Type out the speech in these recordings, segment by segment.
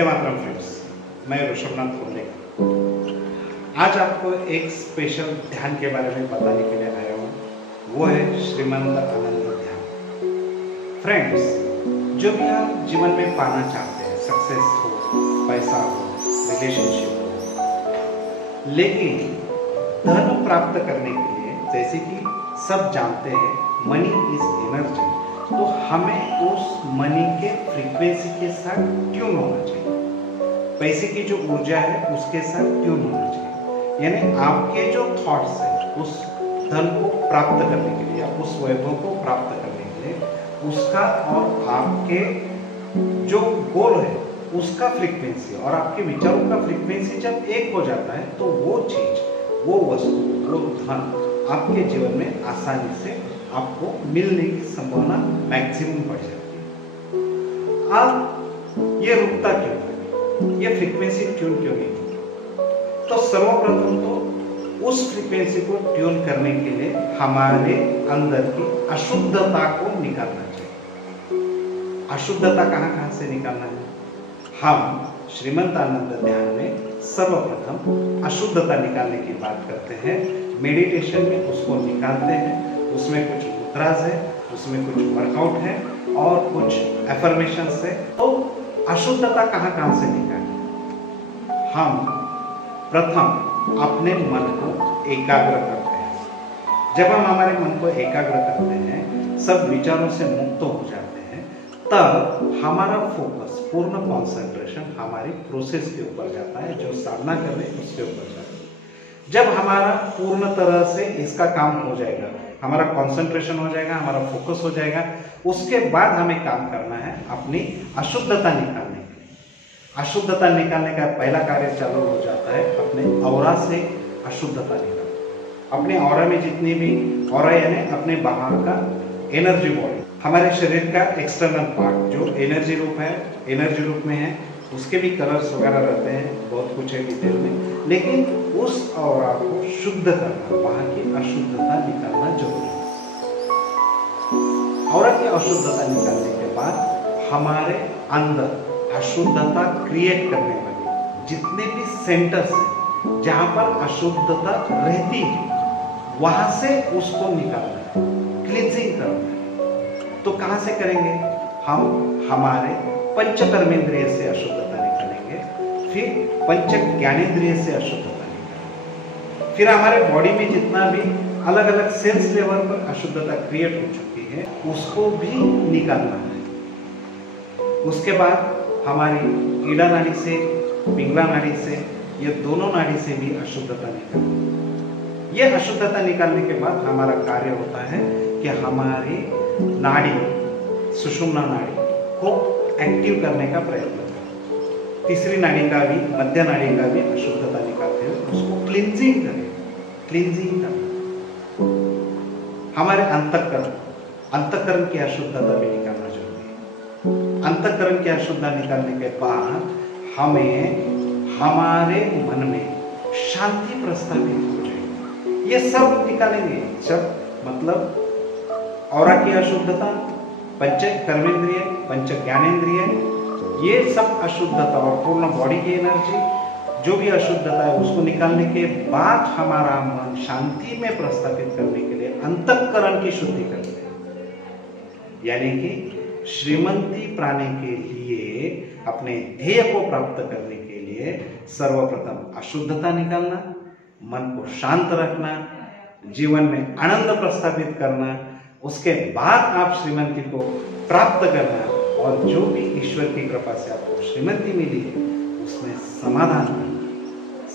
Vande Mataram friends, मैं ऋषभनाथ खोलेकर आज आपको एक स्पेशल ध्यान के बारे में बताने के लिए आया हूँ। वो है श्रीमंत आनंद ध्यान। फ्रेंड्स, जो भी आप जीवन में पाना चाहते हैं, सक्सेस हो, पैसा हो, रिलेशनशिप हो, लेकिन धन प्राप्त करने के लिए, जैसे कि सब जानते हैं मनी इज एनर्जी, तो हमें उस मनी के फ्रीक्वेंसी के साथ ट्यून होना चाहिए। पैसे की जो ऊर्जा है उसके साथ ट्यून होना चाहिए। यानी आपके जो थॉट्स है उस धन को प्राप्त करने के लिए या उस वैभव को प्राप्त करने के लिए उसका और आपके जो गोल है उसका फ्रीक्वेंसी और आपके विचारों का फ्रीक्वेंसी जब एक हो जाता है तो वो चीज, वो वस्तु, वो धन आपके जीवन में आसानी से आपको मिलने की संभावना मैक्सिमम बढ़ जाती है। अब ये रुकता क्यों है? ये फ्रीक्वेंसी ट्यून क्यों नहीं होती? तो सर्वप्रथम तो उस फ्रीक्वेंसी को ट्यून करने के लिए हमारे अंदर की अशुद्धता को निकालना चाहिए। अशुद्धता कहाँ से निकालना है? हम श्रीमंत आनंद ध्यान में सर्वप्रथम अशुद्धता निकालने की बात करते हैं। मेडिटेशन में उसको निकालते हैं। उसमें कुछ मुद्रास है, उसमें कुछ वर्कआउट है और कुछ एफर्मेशंस है। तो अशुद्धता कहाँ से निकालें? हम प्रथम अपने मन को एकाग्र करते हैं। जब हम हमारे मन को एकाग्र करते हैं, सब विचारों से मुक्त हो जाते हैं, तब हमारा फोकस, पूर्ण कॉन्सेंट्रेशन हमारी प्रोसेस के ऊपर जाता है, जो साधना कर रहे हैं उसके ऊपर जाता है। जब हमारा पूर्ण तरह से इसका काम हो जाएगा, हमारा कंसंट्रेशन हो जाएगा, हमारा फोकस हो जाएगा, उसके बाद हमें काम करना है अपनी अशुद्धता निकालने के लिए। अशुद्धता निकालने का पहला कार्य चालू हो जाता है अपने ऑरा से अशुद्धता निकालना। अपने ऑरा में जितनी भी ऑरा यानी अपने बाहर का एनर्जी बॉडी, हमारे शरीर का एक्सटर्नल पार्ट जो एनर्जी रूप है, एनर्जी रूप में है, उसके भी कलर्स वगैरह रहते हैं, बहुत कुछ है डिटेल में, लेकिन उस ऑरा को शुद्ध करना, वहां की अशुद्धता निकालना जरूरी है। ऑरा की अशुद्धता निकालने के बाद हमारे अंदर अशुद्धता क्रिएट करने वाले जितने भी सेंटर्स हैं जहां पर अशुद्धता रहती है, वहां से उसको निकालना है, क्लींजिंग करना है। तो कहां से करेंगे? हम हमारे पंच कर्मेंद्रिय से अशुद्धता निकालेंगे, फिर पंच ज्ञानेंद्रिय से अशुद्धता निकालेंगे, फिर हमारे बॉडी में जितना भी अलग अलग सेल्स लेवल पर अशुद्धता क्रिएट हो चुकी है उसको भी निकालना है। उसके बाद हमारी कीड़ा नाड़ी से, पिंगला नाड़ी से, ये दोनों नाड़ी से भी अशुद्धता निकालना। ये अशुद्धता निकालने के बाद हमारा कार्य होता है कि हमारी नाड़ी, सुषुम्ना नाड़ी को एक्टिव करने का प्रयत्न करें। तीसरी नाड़ी का भी, मध्य नाड़ी का भी अशुद्धता निकालते हुए उसको क्लींजिंग करें। क्लींजिंग करना हमारे अंतःकरण की अशुद्धता भी निकालना जरूरी है। अंतःकरण की अशुद्धता निकालने के बाद हमें हमारे मन में शांति प्रस्थापित हो जाएगी। ये सब निकालेंगे, जब मतलब ऑरा की अशुद्धता, पंच कर्मेंद्रिय, पंच ज्ञानेंद्रिय, ये सब अशुद्धता और पूर्ण बॉडी की एनर्जी, जो भी अशुद्धता है उसको निकालने के बाद हमारा मन शांति में प्रस्थापित करने के लिए अंतःकरण की शुद्धि करते हैं। यानी कि श्रीमंती प्राणी के लिए, अपने ध्येय को प्राप्त करने के लिए सर्वप्रथम अशुद्धता निकालना, मन को शांत रखना, जीवन में आनंद प्रस्थापित करना, उसके बाद आप श्रीमंती को प्राप्त करना, और जो भी ईश्वर की कृपा से आपको श्रीमंती मिली है उसमें समाधान करना,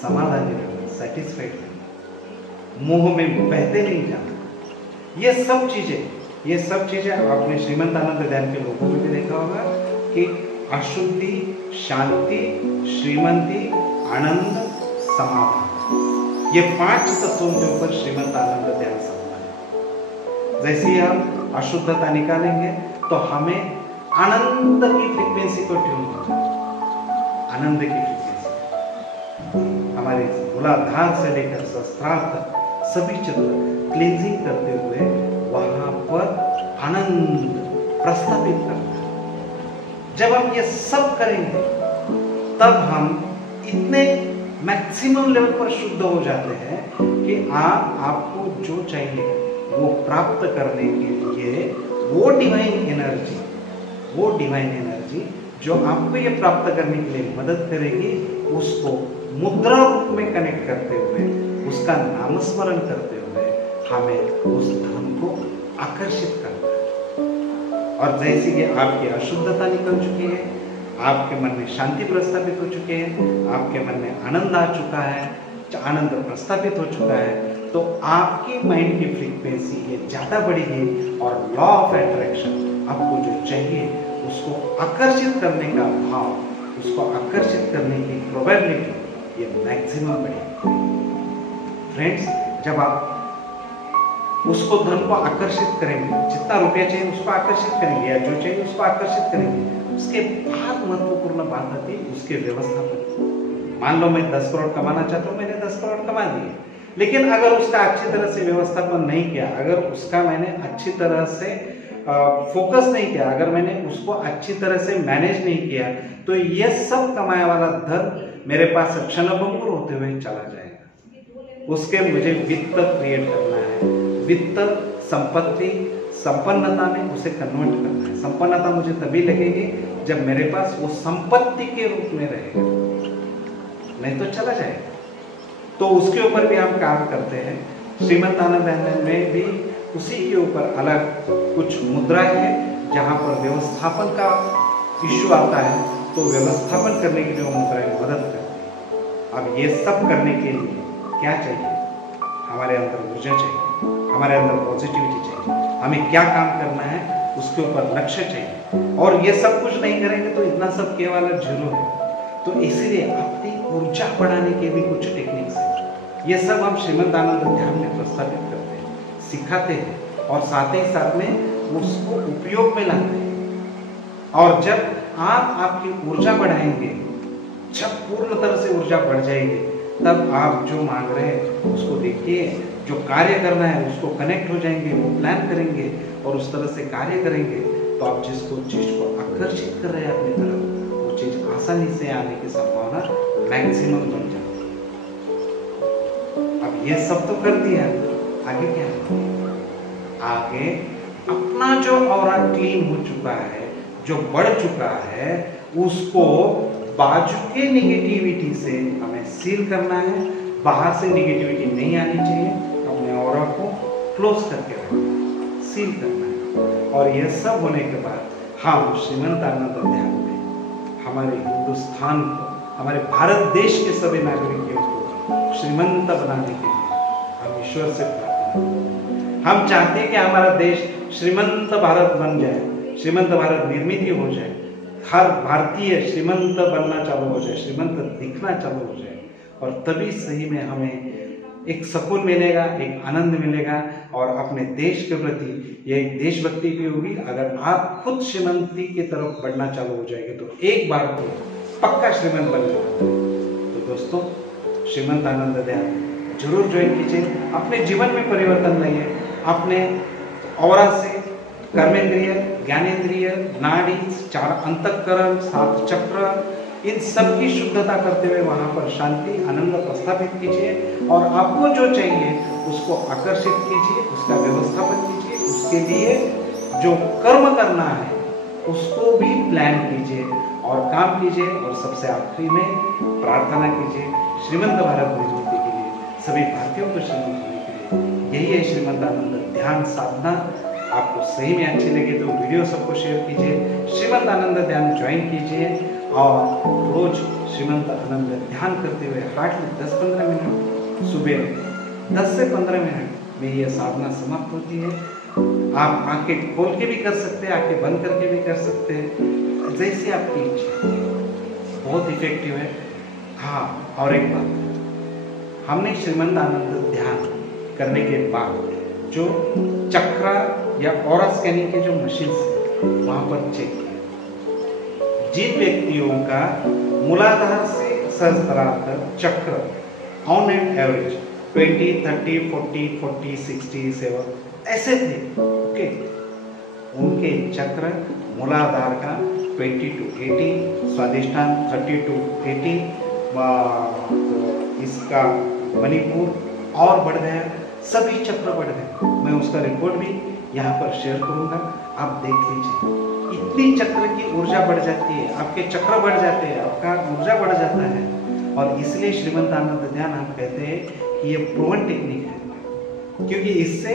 समाधानी रहना, सेटिस्फाइड रहना, मोह में बहते नहीं जाना। ये सब चीजें आपने श्रीमंत आनंद ध्यान के लोगों में भी देखा होगा कि अशुद्धि, शांति, श्रीमंती, आनंद, समाधान, ये 5 तत्वों के ऊपर श्रीमंत आनंद ध्यान साधना है। जैसे ही हम अशुद्धता निकालेंगे तो हमें आनंद की फ्रीक्वेंसी को ट्यून करना है। आनंद की फ्रीक्वेंसी हमारे मूलाधार से लेकर सहस्त्रार तक सभी चक्र क्लींजिंग करते हुए वहां पर आनंद प्रस्थापित करना है। जब हम ये सब करेंगे तब हम इतने मैक्सिमम लेवल पर शुद्ध हो जाते हैं कि आपको जो चाहिए वो प्राप्त करने के लिए वो डिवाइन एनर्जी जो आपको ये प्राप्त करने के लिए मदद करेगी, उसको मुद्रा रूप में कनेक्ट करते हुए, उसका नामस्मरण करते हुए हमें उस धन को आकर्षित करना है। और जैसे कि आपकी अशुद्धता निकल चुकी है, आपके मन में शांति प्रस्थापित हो चुके हैं, आपके मन में आनंद आ चुका है, आनंद प्रस्थापित हो चुका है, तो आपकी माइंड की फ्रीक्वेंसी ये ज्यादा बढ़ेगी और लॉ ऑफ अट्रैक्शन, आपको जो चाहिए उसको आकर्षित करने का भाव, उसको आकर्षित करने की प्रोबेबिलिटी ये मैक्सिमम बढ़ेगी। फ्रेंड्स, जब आप उसको धन को आकर्षित करेंगे, जितना रुपया चाहिए उसको आकर्षित करेंगे या जो चाहिए उसको आकर्षित करेंगे, उसके बाद महत्वपूर्ण बात आती है उसके व्यवस्थापन। मान लो मैं 10 करोड़ कमाना चाहता हूँ, मैंने 10 करोड़ कमा दिए, लेकिन अगर उसका अच्छी तरह से व्यवस्थापन नहीं किया, अगर उसका मैंने अच्छी तरह से फोकस नहीं किया, अगर मैंने उसको अच्छी तरह से मैनेज नहीं किया, तो ये सब कमाया वाला धन मेरे पास क्षणभंगुर होते हुए चला जाएगा। उसके मुझे वित्त क्रिएट करना है, वित्त संपत्ति संपन्नता में उसे कन्वर्ट करना है। संपन्नता मुझे तभी लगेगी जब मेरे पास वो संपत्ति के रूप में रहेगा, नहीं तो चला जाएगा। तो उसके ऊपर भी हम काम करते हैं। श्रीमंतानंद में भी उसी के ऊपर अलग कुछ मुद्रा है, जहां पर व्यवस्थापन का इश्यू आता है, तो व्यवस्थापन करने के लिए वो मुद्राएं मदद करती है। अब ये सब करने के लिए क्या चाहिए? हमारे अंदर ऊर्जा चाहिए, हमारे अंदर पॉजिटिविटी चाहिए, हमें क्या काम करना है उसके ऊपर लक्ष्य चाहिए। और ये सब कुछ नहीं करेंगे तो इतना सब केवल जीरो है। तो इसीलिए अपनी ऊर्जा बढ़ाने के भी कुछ टेक्निक्स हैं। ये सब हम श्रीमंतानंद ध्यान में प्रस्तावित करते हैं, सिखाते हैं और साथ ही साथ में उसको उपयोग में लाते हैं। और जब आप आपकी ऊर्जा बढ़ाएंगे, जब पूर्ण तरह से ऊर्जा बढ़ जाएगी, तब आप जो मांग रहे हैं उसको देखिए, जो कार्य करना है उसको कनेक्ट हो जाएंगे, वो प्लान करेंगे और उस तरह से कार्य करेंगे, तो आप जिसको चीज को आकर्षित कर रहे हैं अपनी तरफ, वो चीज आसानी से आने की संभावना मैक्सिमम बन जाती है। अब ये सब तो कर दिया, आगे क्या है? आगे अपना जो ऑरा क्लीन हो चुका है, जो बढ़ चुका है, उसको बाजू के निगेटिविटी से हमें सील करना है। बाहर से निगेटिविटी नहीं आनी चाहिए, अपने ऑरा को क्लोज करके रखना, सील करना है। और यह सब होने के बाद हम श्रीमंतानंद ध्यान में हमारे हिंदुस्तान को, हमारे भारत देश के सभी नागरिकों को श्रीमंत बनाने के लिए हम ईश्वर से प्रार्थना करते हैं। हम चाहते हैं कि हमारा देश श्रीमंत भारत बन जाए, श्रीमंत भारत निर्मित हो जाए, हर भारतीय श्रीमंत बनना चालू हो जाए, श्रीमंत दिखना चालू हो जाए, और तभी सही में हमें एक सुकून मिलेगा, एक आनंद मिलेगा और अपने देश के प्रति ये एक देशभक्ति भी होगी। अगर आप खुद श्रीमंती की तरफ बढ़ना चालू हो जाएंगे तो एक बार तो पक्का श्रीमंत बन जाएगा। तो दोस्तों, श्रीमंतानंद ध्यान जरूर ज्वाइन कीजिए, अपने जीवन में परिवर्तन लाइए, अपने ऑरा से कर्मेंद्रिय, ज्ञानेंद्रिय, नाड़ी, 4 अंतःकरण, 7 चक्र, इन सब की शुद्धता करते हुए वहां पर शांति आनंद प्रस्थापित कीजिए और आपको जो चाहिए उसको आकर्षित कीजिए, उसका व्यवस्थापन कीजिए, उसके लिए जो कर्म करना है उसको भी प्लान कीजिए और काम कीजिए। और सबसे आखिरी में प्रार्थना कीजिए श्रीमंत भारत निर्मित के लिए, सभी भारतीयों को श्रीमंत होने के लिए। यही है श्रीमंतानंद ध्यान साधना। आपको सही में अच्छी लगे तो वीडियो सबको शेयर कीजिए, श्रीमंतानंद ध्यान ज्वाइन कीजिए और रोज श्रीमंत आनंद ध्यान करते हुए हार्डली 10-15 मिनट सुबह 10 से 15 मिनट में यह साधना समाप्त होती है। आप आंखें खोल के भी कर सकते हैं, आंखें बंद करके भी कर सकते हैं, जैसी आपकी इच्छा। बहुत इफेक्टिव है। हाँ, और एक बात, हमने श्रीमंत आनंद ध्यान करने के बाद जो चक्रा या ऑरा स्कैनिंग के जो मशीन वहां पर चेक किया, जिन व्यक्तियों का मूलाधार से सहस्त्रार तक चक्र ऑन एंड एवरेज 20, 30, 40, 40, 67 ऐसे थे, ओके, उनके चक्र मूलाधार का 20 to 80, स्वादिष्ठान 30 to 80, इसका मणिपुर और बढ़ गया, सभी चक्र बढ़ गए। मैं उसका रिपोर्ट भी यहाँ पर शेयर करूँगा, आप देख लीजिए। इतनी चक्र की ऊर्जा बढ़ जाती है, आपके चक्र बढ़ जाते हैं, आपका ऊर्जा बढ़ जाता है। और इसलिए श्रीमंत आनंद ध्यान हम कहते हैं कि ये प्रूवन टेक्निक है, क्योंकि इससे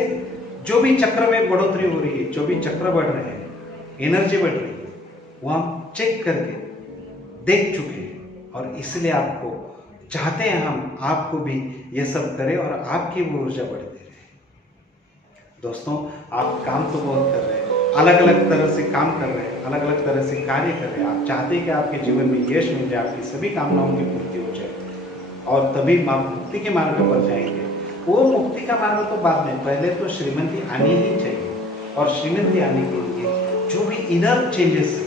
जो भी चक्र में बढ़ोतरी हो रही है, जो भी चक्र बढ़ रहे हैं, एनर्जी बढ़ रही है, वो हम चेक करके देख चुके हैं। और इसलिए आपको चाहते हैं हम आपको भी ये सब करें और आपकी वो ऊर्जा बढ़ती रहे। दोस्तों, आप काम तो बहुत कर रहे हैं, अलग अलग तरह से काम कर रहे हैं, अलग अलग तरह से कार्य कर रहे हैं। आप चाहते हैं कि आपके जीवन में यश मिल जाए, आपकी सभी कामनाओं की पूर्ति हो जाए, और तभी आप मुक्ति के मार्ग पर जाएंगे। वो मुक्ति का मार्ग तो बाद में, पहले तो श्रीमंती आनी ही चाहिए। और श्रीमंती आने के लिए जो भी इनर चेंजेस है,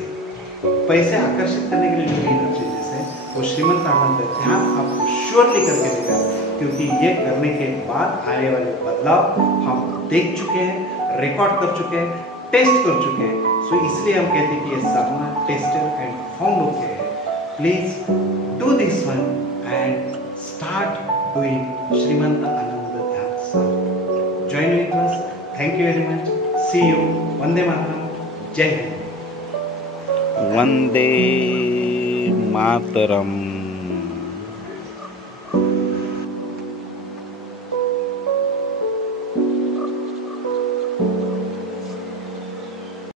पैसे आकर्षित करने के लिए जो भी इनर चेंजेस है, वो श्रीमंत आनंद ध्यान आपको श्योरली करके देगा, क्योंकि ये करने के बाद आने वाले बदलाव हम देख चुके हैं, रिकॉर्ड कर चुके हैं, टेस्ट कर चुके हैं। सो इसलिए हम कहते हैं कि ये साधना टेस्टेड एंड फाउंड होके है। Please do this one and start doing Shrimant Anand Dhyan Sadhana. Join with us. Thank you very much. See you. वंदे मातरम। जय हिंद। वंदे मातरम।